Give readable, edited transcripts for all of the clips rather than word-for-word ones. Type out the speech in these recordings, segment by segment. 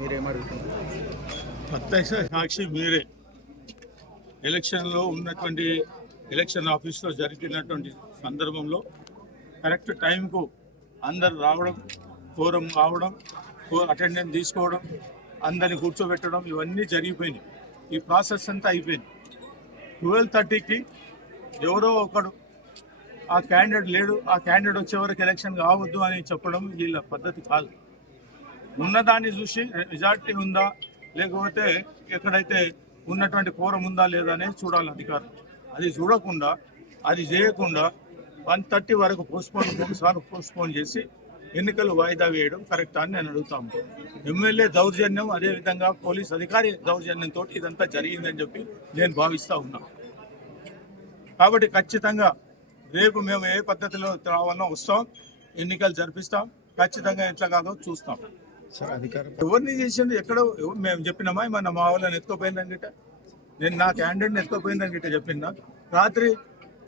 మీరేమడుగుతున్నారు? ప్రత్యక్ష సాక్షి మీరే. ఎలక్షన్లో ఉన్నటువంటి ఎలక్షన్ ఆఫీస్లో జరిగినటువంటి సందర్భంలో కరెక్ట్ టైంకు అందరు రావడం, కోరం రావడం, అటెండెన్స్ తీసుకోవడం, అందరిని కూర్చోబెట్టడం ఇవన్నీ జరిగిపోయినాయి. ఈ ప్రాసెస్ అంతా అయిపోయింది. 12:30కి ఎవరో ఒకడు ఆ క్యాండిడేట్ లేడు, ఆ క్యాండిడేట్ వచ్చే వరకు ఎలక్షన్ కావద్దు అని చెప్పడం వీళ్ళ పద్ధతి కాదు. ఉన్నదాన్ని చూసి మెజార్టీ ఉందా లేకపోతే ఎక్కడైతే ఉన్నటువంటి కోరం ఉందా లేదా అనేది చూడాలి అధికారులు. అది చూడకుండా, అది చేయకుండా 1:30 వరకు పోస్ట్పోన్ చేసి ఎన్నికలు వాయిదా వేయడం కరెక్ట్ అని నేను అడుగుతాను. ఎమ్మెల్యే దౌర్జన్యం, అదేవిధంగా పోలీస్ అధికారి దౌర్జన్యంతో ఇదంతా జరిగిందని చెప్పి నేను భావిస్తూ ఉన్నాను. కాబట్టి ఖచ్చితంగా రేపు మేము ఏ పద్ధతిలో రావాలన్నా వస్తాం, ఎన్నికలు జరిపిస్తాం, ఖచ్చితంగా ఎట్లా కాదో చూస్తాం. ఎవరిని చేసింది ఎక్కడో మేము చెప్పినామా? మన మా వాళ్ళని ఎత్తుకోపోయిందని గిట్ట, నేను నా క్యాండిడేట్ని ఎత్తుకోపోయిందని గిట్ట చెప్పినా. రాత్రి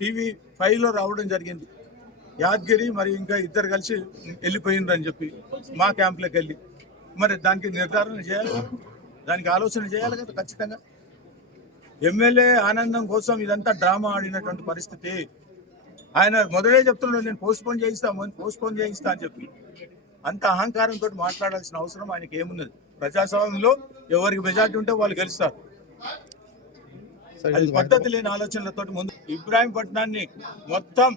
TV5లో రావడం జరిగింది. యాదగిరి మరి ఇంకా ఇద్దరు కలిసి వెళ్ళిపోయిందని చెప్పి మా క్యాంప్లోకి వెళ్ళి, మరి దానికి నిర్ధారణ చేయాలి, దానికి ఆలోచన చేయాలి కదా ఖచ్చితంగా. ఎమ్మెల్యే ఆనందం కోసం ఇదంతా డ్రామా ఆడినటువంటి పరిస్థితి. ఆయన మొదలే చెప్తున్నాడు, నేను పోస్ట్పోన్ చేయిస్తా అని చెప్పి. అంత అహంకారంతో మాట్లాడాల్సిన అవసరం ఆయనకి ఏమున్నది? ప్రజాస్వామ్యంలో ఎవరికి మెజార్టీ ఉంటే వాళ్ళు గెలుస్తారు. అది పద్ధతి లేని ఆలోచనలతో ముందు ఇబ్రాహీంపట్నాన్ని మొత్తం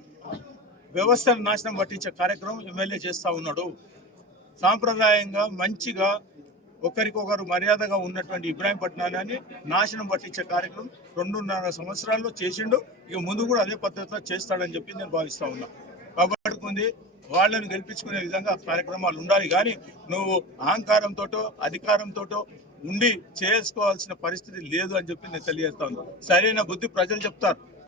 వ్యవస్థను నాశనం పట్టించే కార్యక్రమం ఎమ్మెల్యే చేస్తూ ఉన్నాడు. సాంప్రదాయంగా మంచిగా ఒకరికొకరు మర్యాదగా ఉన్నటువంటి ఇబ్రాహీంపట్నాన్ని నాశనం పట్టించే కార్యక్రమం 2.5 సంవత్సరాల్లో చేసిండు. ఇక ముందు కూడా అదే పద్ధతిలో చేస్తాడని చెప్పి నేను భావిస్తూ ఉన్నా. కాబట్టి వాళ్ళని గెలిపించుకునే విధంగా కార్యక్రమాలు ఉండాలి. కానీ నువ్వు అహంకారంతో అధికారంతో ఉండి చేసుకోవాల్సిన పరిస్థితి లేదు అని చెప్పి నేను తెలియజేస్తాను. సరైన బుద్ధి ప్రజలు చెప్తారు.